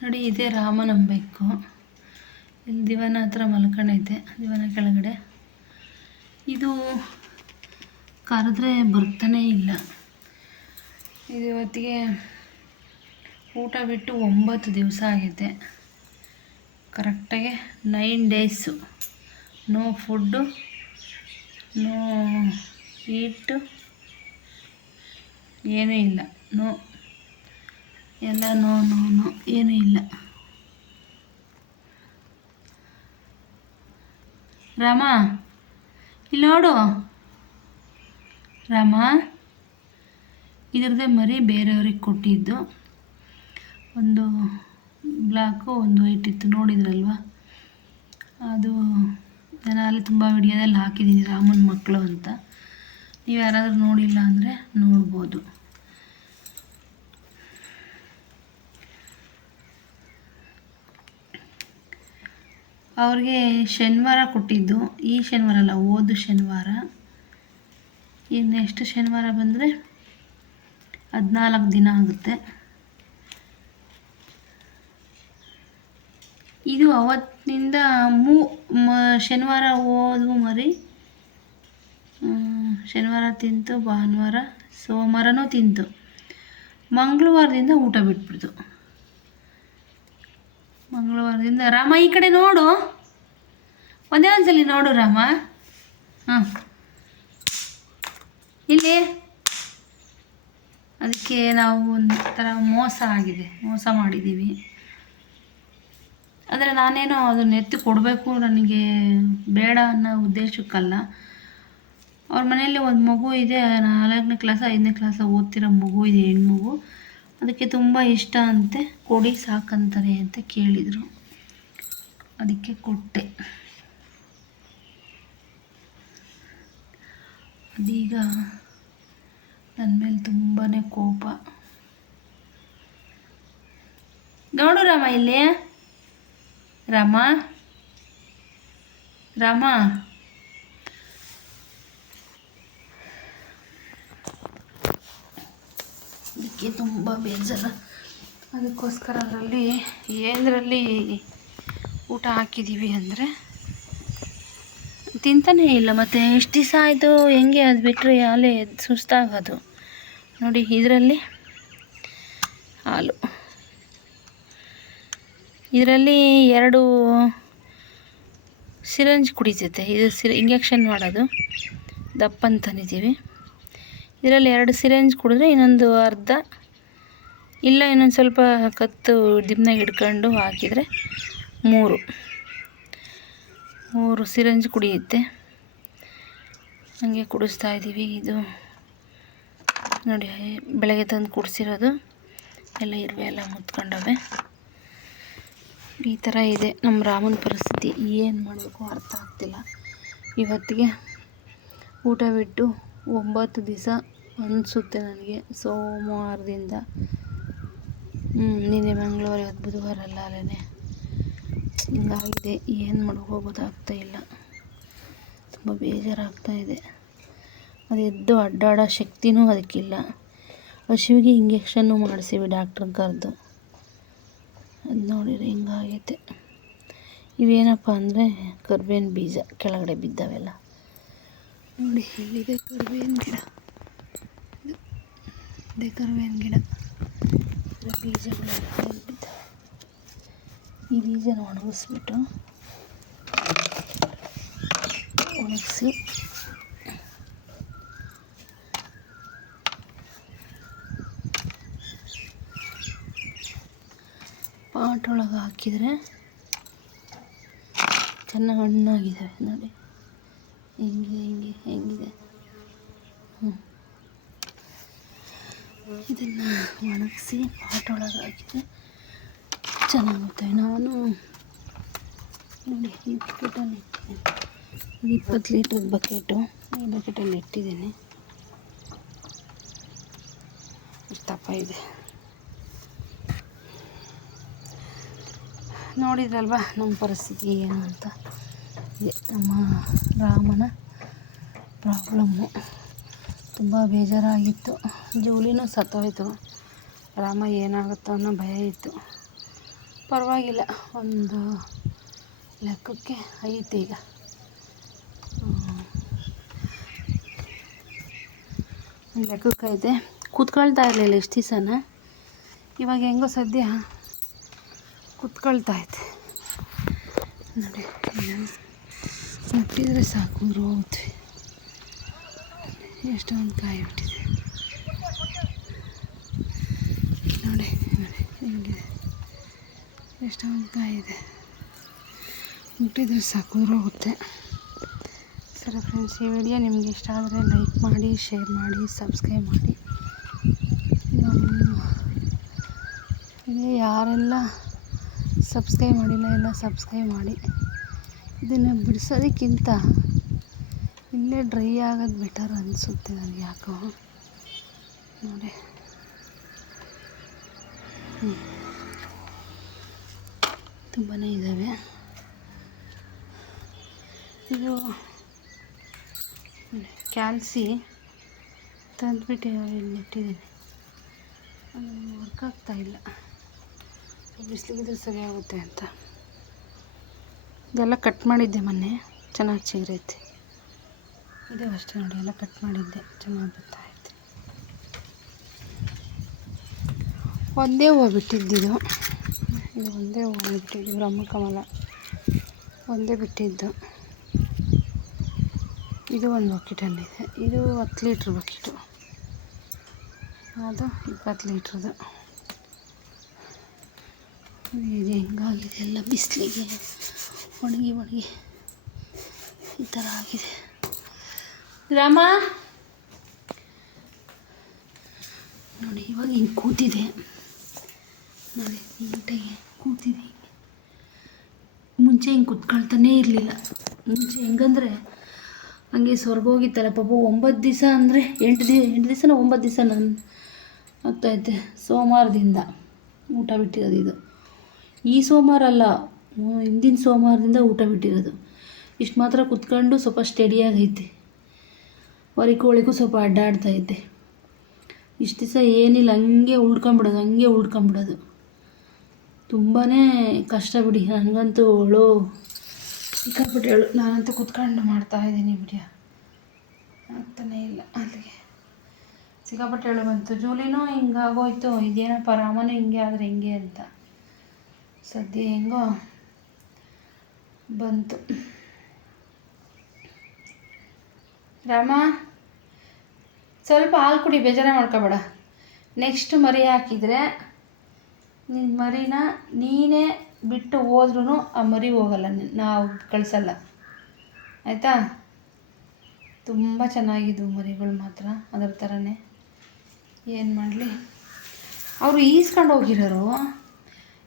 ನೋಡಿ, ಇದೇ ರಾಮನ ಬೆಕ್ಕು. ಇಲ್ಲಿ ದಿವನ ಹತ್ರ ಮಲ್ಕೊಂಡೈತೆ, ದಿವನ ಕೆಳಗಡೆ. ಇದು ಕರೆದ್ರೆ ಬರ್ತಾನೇ ಇಲ್ಲ. ಇದು ಇವತ್ತಿಗೆ ಊಟ ಬಿಟ್ಟು 9 ದಿವಸ ಆಗೈತೆ. ಕರೆಕ್ಟಾಗಿ 9 ಡೇಸು. ನೋ ಫುಡ್ಡು, ನೋ ಈಟು, ಏನೂ ಇಲ್ಲ. ನೋ ಎಲ್ಲ ನೋ ನೋ ನೋ ಏನೂ ಇಲ್ಲ. ರಾಮ, ಇಲ್ಲಿ ನೋಡು ರಾಮ. ಇದ್ರದ್ದೇ ಮರಿ ಬೇರೆಯವ್ರಿಗೆ ಕೊಟ್ಟಿದ್ದು. ಒಂದು ಬ್ಲ್ಯಾಕು, ಒಂದು ವೈಟ್ ಇತ್ತು, ನೋಡಿದ್ರಲ್ವ. ಅದು ನಾನು ಅಲ್ಲಿ ತುಂಬ ವಿಡಿಯೋದಲ್ಲಿ ಹಾಕಿದ್ದೀನಿ, ರಾಮನ ಮಕ್ಕಳು ಅಂತ. ನೀವು ಯಾರಾದರೂ ನೋಡಿಲ್ಲ ಅಂದರೆ ನೋಡ್ಬೋದು. ಅವ್ರಿಗೆ ಶನಿವಾರ ಕೊಟ್ಟಿದ್ದು, ಈ ಶನಿವಾರ ಅಲ್ಲ, ಹೋದ ಶನಿವಾರ. ಈ ನೆಕ್ಸ್ಟ್ ಶನಿವಾರ ಬಂದರೆ 14 ದಿನ ಆಗುತ್ತೆ. ಇದು ಅವತ್ತಿನಿಂದ ಶನಿವಾರ ಹೋದ್ವು ಮರಿ. ಶನಿವಾರ ತಿಂತು, ಭಾನುವಾರ, ಸೋಮವಾರನೂ ತಿಂತು. ಮಂಗಳವಾರದಿಂದ ಊಟ ಬಿಟ್ಬಿಡ್ತು. ಮಂಗಳವಾರದಿಂದ ರಾಮ ಈ ಕಡೆ ನೋಡು, ಒಂದೇ ಒಂದ್ಸಲಿ ನೋಡು ರಾಮ. ಹಾಂ, ಇಲ್ಲಿ. ಅದಕ್ಕೆ ನಾವು ಒಂಥರ ಮೋಸ ಮಾಡಿದ್ದೀವಿ. ಆದರೆ ನಾನೇನೋ ಅದನ್ನು ಎತ್ತಿ ಕೊಡಬೇಕು, ನನಗೆ ಬೇಡ ಅನ್ನೋ ಉದ್ದೇಶಕ್ಕಲ್ಲ. ಅವ್ರ ಮನೆಯಲ್ಲಿ ಒಂದು ಮಗು ಇದೆ, 4ನೇ ಕ್ಲಾಸ 5ನೇ ಕ್ಲಾಸ ಓದ್ತಿರೋ ಮಗು ಇದೆ, ಹೆಣ್ಮಗು. ಅದಕ್ಕೆ ತುಂಬ ಇಷ್ಟ ಅಂತೆ, ಕೊಡಿ ಸಾಕಂತಾರೆ ಅಂತ ಕೇಳಿದರು. ಅದಕ್ಕೆ ಕೊಟ್ಟೆ. ಅದೀಗ ನನ್ನ ಮೇಲೆ ತುಂಬಾ ಕೋಪ. ನೋಡು ರಾಮ, ಇಲ್ಲಿ ರಾಮ. ಅದಕ್ಕೆ ತುಂಬ ಬೇಜಾರು. ಅದಕ್ಕೋಸ್ಕರ ಏನರಲ್ಲಿ ಊಟ ಹಾಕಿದ್ದೀವಿ ಅಂದರೆ ತಿಂತಾನೇ ಇಲ್ಲ. ಮತ್ತು ಎಷ್ಟು ದಿವಸ ಆಯಿತು, ಹೆಂಗೆ ಅದು ಬಿಟ್ಟರೆ ಅಲ್ಲೇ ಸುಸ್ತಾಗೋದು. ನೋಡಿ, ಇದರಲ್ಲಿ ಹಾಲು, ಇದರಲ್ಲಿ 2 ಸಿರಂಜ್ ಕುಡಿತೈತೆ. ಇದು ಇಂಜೆಕ್ಷನ್ ಮಾಡೋದು, ದಪ್ಪ ಅಂತಂದಿದ್ದೀವಿ. ಇದರಲ್ಲಿ 2 ಸಿರಂಜ್ ಕುಡಿದ್ರೆ ಇನ್ನೊಂದು ಅರ್ಧ, ಇಲ್ಲ ಇನ್ನೊಂದು ಸ್ವಲ್ಪ ಕತ್ತು ದಿಮ್ನಾಗ ಹಿಡ್ಕೊಂಡು ಹಾಕಿದರೆ 3 ಸಿರಂಜ್ ಕುಡಿಯುತ್ತೆ. ಹಾಗೆ ಕುಡಿಸ್ತಾ ಇದ್ದೀವಿ. ಇದು ನೋಡಿ, ಬೆಳಗ್ಗೆ ತಂದು ಕುಡಿಸಿರೋದು ಎಲ್ಲ ಇರುವೆ ಎಲ್ಲ ಮುತ್ಕೊಂಡವೆ. ಈ ಥರ ಇದೆ ನಮ್ಮ ರಾಮನ ಪರಿಸ್ಥಿತಿ. ಏನು ಮಾಡಬೇಕು ಅರ್ಥ ಆಗ್ತಿಲ್ಲ. ಇವತ್ತಿಗೆ ಊಟ ಬಿಟ್ಟು 9 ದಿವಸ ಅನಿಸುತ್ತೆ ನನಗೆ. ಸೋಮವಾರದಿಂದ ನಿನ್ನೆ ಮಂಗಳವಾರ, ಇವತ್ತು ಬುಧವಾರ ಅಲ್ಲ, ಅಲ್ಲೇ ಹಿಂಗಾಗಿದೆ. ಏನು ಮಾಡಬೇಕು ಗೊತ್ತಾಗ್ತಾ ಇಲ್ಲ. ತುಂಬ ಬೇಜಾರಾಗ್ತಾ ಇದೆ. ಅದು ಎದ್ದು ಅಡ್ಡಾಡೋ ಶಕ್ತಿನೂ ಅದಕ್ಕಿಲ್ಲ. ಹಸುವಿಗೆ ಇಂಜೆಕ್ಷನ್ನು ಮಾಡಿಸಿವಿ ಡಾಕ್ಟ್ರಿಗೆ ಕರೆದು. ಅದು ನೋಡಿದ್ರೆ ಹಿಂಗಾಗೈತೆ. ಇವೇನಪ್ಪ ಅಂದರೆ ಕರ್ಬೇವಿನ ಬೀಜ ಕೆಳಗಡೆ ಬಿದ್ದಾವೆಲ್ಲ. ನೋಡಿ, ಇಲ್ಲಿದೆ ಕರ್ಬೇವಿನ ಗಿಡ. ಇದೇ ಕರ್ಬೇವಿನ ಗಿಡ. ಬೀಜಗಳೆಲ್ಲ ಬಿದ್ದಾವೆ. ಈ ಬೀಜನ ಒಣಗಿಸಿ ಪಾಟೊಳಗೆ ಹಾಕಿದರೆ ಚೆನ್ನಾಗಿ ಹಣ್ಣಾಗಿದ್ದಾವೆ. ನೋಡಿ, ಹೆಂಗಿದೆ. ಇದನ್ನು ಒಣಗಿಸಿ ಪಾಟೊಳಗೆ ಹಾಕಿದರೆ ಚೆನ್ನಾಗುತ್ತವೆ. ನಾನು ನೋಡಿ, ಈ ಬಕೆಟಲ್ಲಿ ಇಟ್ಟಿದ್ದೀನಿ. ಇದು 20 ಲೀಟ್ರ್ ಬಕೆಟು. ಈ ಬಕೆಟಲ್ಲಿ ಇಟ್ಟಿದ್ದೀನಿ. ಇಷ್ಟಪ್ಪ ಇದೆ. ನೋಡಿದ್ರಲ್ವ ನಮ್ಮ ಪರಿಸ್ಥಿತಿ ಏನು ಅಂತ. ನಮ್ಮ ರಾಮನ ಪ್ರಾಬ್ಲಮ್ಮು. ತುಂಬ ಬೇಜಾರಾಗಿತ್ತು. ಜೂಲಿನೂ ಸತ್ತೋಯ್ತು. ರಾಮ ಏನಾಗುತ್ತೋ ಅನ್ನೋ ಭಯ ಇತ್ತು. ಪರವಾಗಿಲ್ಲ, ಒಂದು ಲೆಕ್ಕಕ್ಕೆ ಐತೆ ಈಗ. ಒಂದು ಲೆಕ್ಕಕ್ಕೆ ಐತೆ. ಕೂತ್ಕೊಳ್ತಾ ಇರಲಿಲ್ಲ ಇಷ್ಟು ದಿವಸನ, ಇವಾಗ ಹೆಂಗೋ ಸದ್ಯ ಕೂತ್ಕೊಳ್ತಾ ಐತೆ ನೋಡಿ. ಮುಟ್ಟಿದರೆ ಸಾಕು ಹೋಗುತ್ತೆ. ಎಷ್ಟೊಂದು ಕಾಯಿ ಬಿಟ್ಟಿದೆ ನೋಡಿ, ನೋಡಿ ಹೆಂಗಿದೆ, ಎಷ್ಟೊಂದು ಕಾಯಿ ಇದೆ. ಮುಟ್ಟಿದರೆ ಸಾಕು ಹೋಗುತ್ತೆ. ಸರಿ ಫ್ರೆಂಡ್ಸ್, ಈ ವಿಡಿಯೋ ನಿಮಗೆ ಇಷ್ಟ ಆದರೆ ಲೈಕ್ ಮಾಡಿ, ಶೇರ್ ಮಾಡಿ, ಸಬ್ಸ್ಕ್ರೈಬ್ ಮಾಡಿ. ಯಾರೆಲ್ಲ ಸಬ್ಸ್ಕ್ರೈಬ್ ಮಾಡಿಲ್ಲ ಎಲ್ಲ ಸಬ್ಸ್ಕ್ರೈಬ್ ಮಾಡಿ. ಇದನ್ನು ಬಿಡಿಸೋದಕ್ಕಿಂತ ಇಲ್ಲೇ ಡ್ರೈ ಆಗೋದು ಬೆಟರ್ ಅನಿಸುತ್ತೆ ನನಗೆ ಯಾಕೋ ನೋಡಿ. ತುಂಬಾ ಇದ್ದಾವೆ. ಇದು ಕ್ಯಾಲ್ಸಿ ತಂದುಬಿಟ್ಟು ಇಲ್ಲಿ ಇಟ್ಟಿದ್ದೀನಿ, ಅದು ವರ್ಕ್ ಆಗ್ತಾಯಿಲ್ಲ. ಬಿಸಿಲಿಗಿದ್ರೆ ಸರಿ ಆಗುತ್ತೆ ಅಂತ ಇದೆಲ್ಲ ಕಟ್ ಮಾಡಿದ್ದೆ ಮೊನ್ನೆ, ಚೆನ್ನಾಗಿ ಚಿಗುರೈತೆ. ಇದು ಅಷ್ಟೇ ನೋಡಿ, ಎಲ್ಲ ಕಟ್ ಮಾಡಿದ್ದೆ, ಚೆನ್ನಾಗಿ ಬರ್ತಾಯಿದೆ. ಒಂದೇ ಹೂವು ಬಿಟ್ಟಿದ್ದಿದ್ದು, ಇದು ಒಂದೇ ಹೂವು ಬಿಟ್ಟಿದ್ದು, ಬ್ರಹ್ಮಕಮಲ ಒಂದೇ ಬಿಟ್ಟಿದ್ದು. ಇದು ಒಂದು ಬಕೆಟಲ್ಲಿದೆ, ಇದು 10 ಲೀಟ್ರ್ ಬಕೆಟು, ಅದು 20 ಲೀಟ್ರದು. ಇದು ಹೆಂಗಾಗಿದೆ ಎಲ್ಲ ಬಿಸಿಲಿಗೆ ಒಣಗಿ ಈ ಥರ ಆಗಿದೆ. ರಾಮ ನೋಡಿ, ಇವಾಗ ಹಿಂಗೆ ಕೂತಿದೆ ನೋಡಿ, ನೀಟಾಗಿ ಕೂತಿದೆ. ಮುಂಚೆ ಹಿಂಗೆ ಕೂತ್ಕೊಳ್ತಾನೇ ಇರಲಿಲ್ಲ. ಮುಂಚೆ ಹೆಂಗಂದರೆ ಹಂಗೆ ಸ್ವರ್ಗೋಗಿತ್ತಲ್ಲ ಪಾಪ. 9 ದಿವಸ ಅಂದರೆ 8 ದಿವಸನ 9 ದಿವಸ ನಾನು ಆಗ್ತಾಯಿದ್ದೆ. ಸೋಮವಾರದಿಂದ ಊಟ ಬಿಟ್ಟಿರೋದು ಇದು. ಈ ಸೋಮವಾರ ಅಲ್ಲ, ಹಿಂದಿನ ಸೋಮವಾರದಿಂದ ಊಟ ಬಿಟ್ಟಿರೋದು. ಇಷ್ಟು ಮಾತ್ರ ಕುತ್ಕೊಂಡು ಸ್ವಲ್ಪ ಸ್ಟಡಿಯಾಗೈತೆ. ಹೊರಿಕೋಳಿಗೂ ಸ್ವಲ್ಪ ಅಡ್ಡಾಡ್ತಾಯಿದ್ದೆ. ಇಷ್ಟು ದಿವಸ ಏನಿಲ್ಲ, ಹಂಗೆ ಉಳ್ಕೊಂಬಿಡೋದು. ತುಂಬಾ ಕಷ್ಟ ಬಿಡಿ. ನನಗಂತೂ ಸಿಕ್ಕಾಪಟ್ಟೆ ನಾನಂತೂ ಕುತ್ಕೊಂಡು ಮಾಡ್ತಾಯಿದ್ದೀನಿ ವಿಡಿಯೋ, ಆಗ್ತಾನೇ ಇಲ್ಲ. ಅಲ್ಲಿಗೆ ಸಿಕ್ಕಾಪಟ್ಟೆ ಬಂತು. ಜೂಲಿನೂ ಹಿಂಗಾಗೋಯ್ತು, ಇದೇನಪ್ಪ ರಾಮನೂ ಹಿಂಗೆ ಆದರೆ ಹೆಂಗೆ ಅಂತ. ಸದ್ಯ ಹೆಂಗೋ ಬಂತು. ರಾಮ ಸ್ವಲ್ಪ ಹಾಲು ಕುಡಿ, ಬೇಜಾರ ಮಾಡ್ಕೋಬೇಡ. ನೆಕ್ಸ್ಟ್ ಮರಿ ಹಾಕಿದರೆ ನಿನ್ನ ಮರಿನ ನೀನೇ ಬಿಟ್ಟು ಹೋದ್ರೂ ಆ ಮರಿ ಹೋಗಲ್ಲ, ನಾವು ಕಳಿಸಲ್ಲ ಆಯಿತಾ. ತುಂಬ ಚೆನ್ನಾಗಿದ್ವು ಮರಿಗಳು ಮಾತ್ರ, ಅದರ ಥರನೇ. ಏನು ಮಾಡಲಿ, ಅವರು ಈಸ್ಕೊಂಡು ಹೋಗಿರೋರು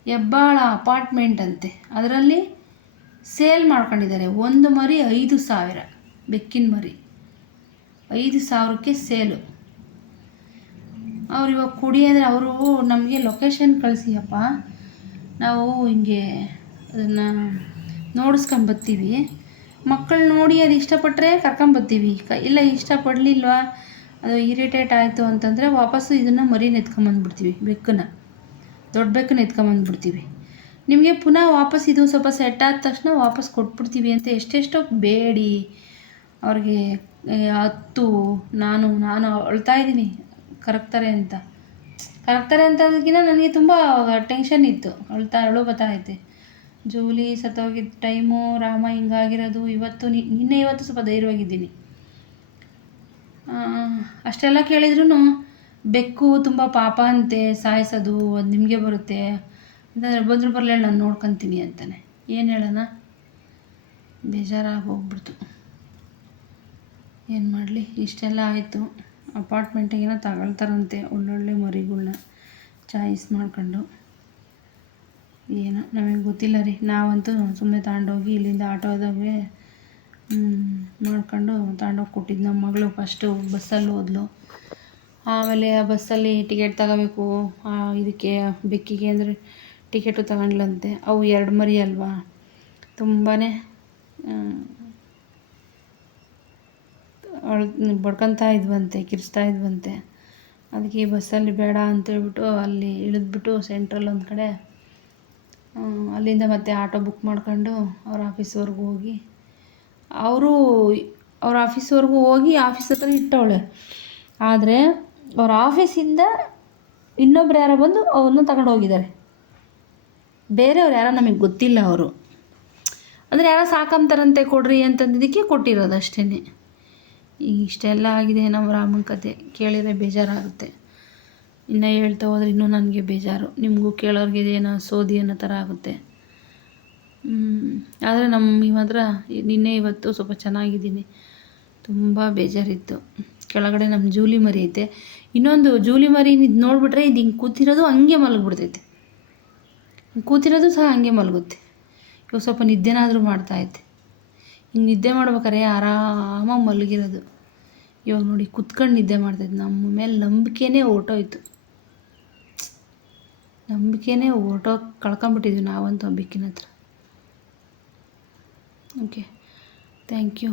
ಹೆಬ್ಬಾಳ ಅಪಾರ್ಟ್ಮೆಂಟ್ ಅಂತೆ, ಅದರಲ್ಲಿ ಸೇಲ್ ಮಾಡ್ಕೊಂಡಿದ್ದಾರೆ. ಒಂದು ಮರಿ 5,000, ಬೆಕ್ಕಿನ ಮರಿ 5,000ಕ್ಕೆ ಸೇಲು. ಅವ್ರು ಇವಾಗ ಕುಡಿಯೋದ್ರೆ ಅವರು ನಮಗೆ ಲೊಕೇಶನ್ ಕಳಿಸಿಯಪ್ಪ, ನಾವು ಹಿಂಗೆ ಅದನ್ನು ನೋಡಿಸ್ಕೊಂಬರ್ತೀವಿ. ಮಕ್ಕಳು ನೋಡಿ ಅದು ಇಷ್ಟಪಟ್ಟರೆ ಕರ್ಕೊಂಬರ್ತೀವಿ, ಇಲ್ಲ ಇಷ್ಟಪಡಲಿಲ್ವಾ, ಅದು ಇರಿಟೇಟ್ ಆಯಿತು ಅಂತಂದರೆ ವಾಪಸ್ಸು ಇದನ್ನು ಮರಿನ ಎತ್ಕೊಂಬಂದ್ಬಿಡ್ತೀವಿ. ದೊಡ್ಡ ಬೆಕ್ಕನ್ನ ಎತ್ಕೊಂಬಂದ್ಬಿಡ್ತೀವಿ. ನಿಮಗೆ ಪುನಃ ವಾಪಸ್ ಇದು ಸ್ವಲ್ಪ ಸೆಟ್ ಆದ ತಕ್ಷಣ ವಾಪಸ್ ಕೊಟ್ಬಿಡ್ತೀವಿ ಅಂತ ಎಷ್ಟೆಷ್ಟೋ ಬೇಡಿ ಅವ್ರಿಗೆ ಹತ್ತು. ನಾನು ಅಳ್ತಾ ಇದ್ದೀನಿ ಕರಗ್ತಾರೆ ಅಂತ ಅದಕ್ಕಿಂತ ನನಗೆ ತುಂಬ ಟೆನ್ಷನ್ ಇತ್ತು. ಅಳು ಬರ್ತಾಯಿದೆ. ಜೂಲಿ ಸತ್ತೋಗಿದ್ದ ಟೈಮು, ರಾಮ ಹಿಂಗಾಗಿರೋದು, ಇವತ್ತು ಸ್ವಲ್ಪ ಧೈರ್ಯವಾಗಿದ್ದೀನಿ. ಅಷ್ಟೆಲ್ಲ ಕೇಳಿದ್ರೂ ಬೆಕ್ಕು ತುಂಬ ಪಾಪ ಅಂತೆ, ಸಾಯಿಸೋದು ಅದು ನಿಮಗೆ ಬರುತ್ತೆ ಅಂತಂದರೆ ಬಂದರೂ ಬರಲಿ ನಾನು ನೋಡ್ಕೊತೀನಿ ಅಂತಾನೆ. ಏನು ಹೇಳೋಣ, ಬೇಜಾರಾಗಿ ಹೋಗ್ಬಿಡ್ತು. ಏನು ಮಾಡಲಿ, ಇಷ್ಟೆಲ್ಲ ಆಯಿತು. ಅಪಾರ್ಟ್ಮೆಂಟಿಗೆ ಏನೋ ತಗೊಳ್ತಾರಂತೆ ಒಳ್ಳೊಳ್ಳೆ ಮರಿಗಳ್ನ ಚಾಯ್ಸ್ ಮಾಡ್ಕೊಂಡು. ಏನೋ ನಮಗೆ ಗೊತ್ತಿಲ್ಲ ರೀ, ನಾವಂತೂ ಸುಮ್ಮನೆ ತಗೊಂಡೋಗಿ ಇಲ್ಲಿಂದ ಆಟೋದಾಗೆ ಮಾಡ್ಕೊಂಡು ತಗೊಂಡೋಗಿ ಕೊಟ್ಟಿದ್ದು. ನಮ್ಮ ಮಗಳು ಫಸ್ಟು ಬಸ್ಸಲ್ಲಿ ಹೋದ್ಲು, ಆಮೇಲೆ ಆ ಬಸ್ಸಲ್ಲಿ ಟಿಕೆಟ್ ತಗೋಬೇಕು ಇದಕ್ಕೆ ಬೆಕ್ಕಿಗೆ ಅಂದರೆ ಟಿಕೆಟು ತಗೊಂಡ್ಲಂತೆ. ಅವು 2 ಮರಿ ಅಲ್ವಾ, ತುಂಬಾ ಬಡ್ಕೊತಾ ಇದ್ವಂತೆ, ಕಿರಿಸ್ತಾ ಇದ್ವಂತೆ. ಅದಕ್ಕೆ ಈ ಬಸ್ಸಲ್ಲಿ ಬೇಡ ಅಂತೇಳ್ಬಿಟ್ಟು ಅಲ್ಲಿ ಇಳಿದ್ಬಿಟ್ಟು ಸೆಂಟ್ರಲ್ಲಿ ಒಂದು ಕಡೆ ಅಲ್ಲಿಂದ ಮತ್ತೆ ಆಟೋ ಬುಕ್ ಮಾಡ್ಕೊಂಡು ಅವ್ರ ಆಫೀಸ್ವರೆಗೂ ಹೋಗಿ ಅವರು ಅವ್ರ ಆಫೀಸ್ವರೆಗೂ ಹೋಗಿ ಆಫೀಸ್ ಹತ್ರ ಇಟ್ಟವಳೆ. ಆದರೆ ಅವ್ರ ಆಫೀಸಿಂದ ಇನ್ನೊಬ್ರು ಯಾರೋ ಬಂದು ಅವನ್ನ ತಗೊಂಡು ಹೋಗಿದ್ದಾರೆ. ಬೇರೆಯವ್ರು ಯಾರೋ ನಮಗೆ ಗೊತ್ತಿಲ್ಲ ಅವರು. ಅಂದರೆ ಯಾರೋ ಸಾಕಂತಾರಂತೆ ಕೊಡ್ರಿ ಅಂತಂದಿದ್ದಕ್ಕೆ ಕೊಟ್ಟಿರೋದು ಅಷ್ಟೇ. ಇಷ್ಟೆಲ್ಲ ಆಗಿದೆ ನಮ್ಮ ರಾಮನ ಕತೆ. ಕೇಳಿದರೆ ಬೇಜಾರಾಗುತ್ತೆ. ಇನ್ನು ಹೇಳ್ತಾ ಹೋದ್ರೆ ಇನ್ನೂ ನನಗೆ ಬೇಜಾರು. ನಿಮಗೂ ಕೇಳೋರಿಗೆ ಏನೋ ಸೋದಿ ಅನ್ನೋ ಥರ ಆಗುತ್ತೆ. ಆದರೆ ನಮ್ಮ ಮಾತ್ರ ನಿನ್ನೆ ಇವತ್ತು ಸ್ವಲ್ಪ ಚೆನ್ನಾಗಿದ್ದೀನಿ. ತುಂಬ ಬೇಜಾರಿತ್ತು. ಕೆಳಗಡೆ ನಮ್ಮ ಜೂಲಿ ಮರಿ ಐತೆ. ಇನ್ನೊಂದು ಜೂಲಿ ಮರಿ ಇದು ನೋಡಿಬಿಟ್ರೆ ಇದು ಹಿಂಗೆ ಕೂತಿರೋದು ಹಂಗೆ ಮಲಗಿಬಿಡ್ತೈತೆ. ಕೂತಿರೋದು ಸಹ ಹಂಗೆ ಮಲಗುತ್ತೆ. ಇವಾಗ ಸ್ವಲ್ಪ ನಿದ್ದೆನಾದರೂ ಮಾಡ್ತಾಯಿದ್ದೆ. ಹಿಂಗೆ ನಿದ್ದೆ ಮಾಡ್ಬೇಕಾರೆ ಆರಾಮಾಗಿ ಮಲಗಿರೋದು. ಇವಾಗ ನೋಡಿ ಕುತ್ಕೊಂಡು ನಿದ್ದೆ ಮಾಡ್ತೈತೆ. ನಮ್ಮ ಮೇಲೆ ನಂಬಿಕೆನೇ ಹೊರ್ಟೋಯ್ತು. ನಂಬಿಕೆನೇ ಕಳ್ಕೊಂಬಿಟ್ಟಿದ್ವಿ ನಾವಂತೂ ಆ ಬೆಕ್ಕಿನ ಹತ್ರ. Okay, thank you.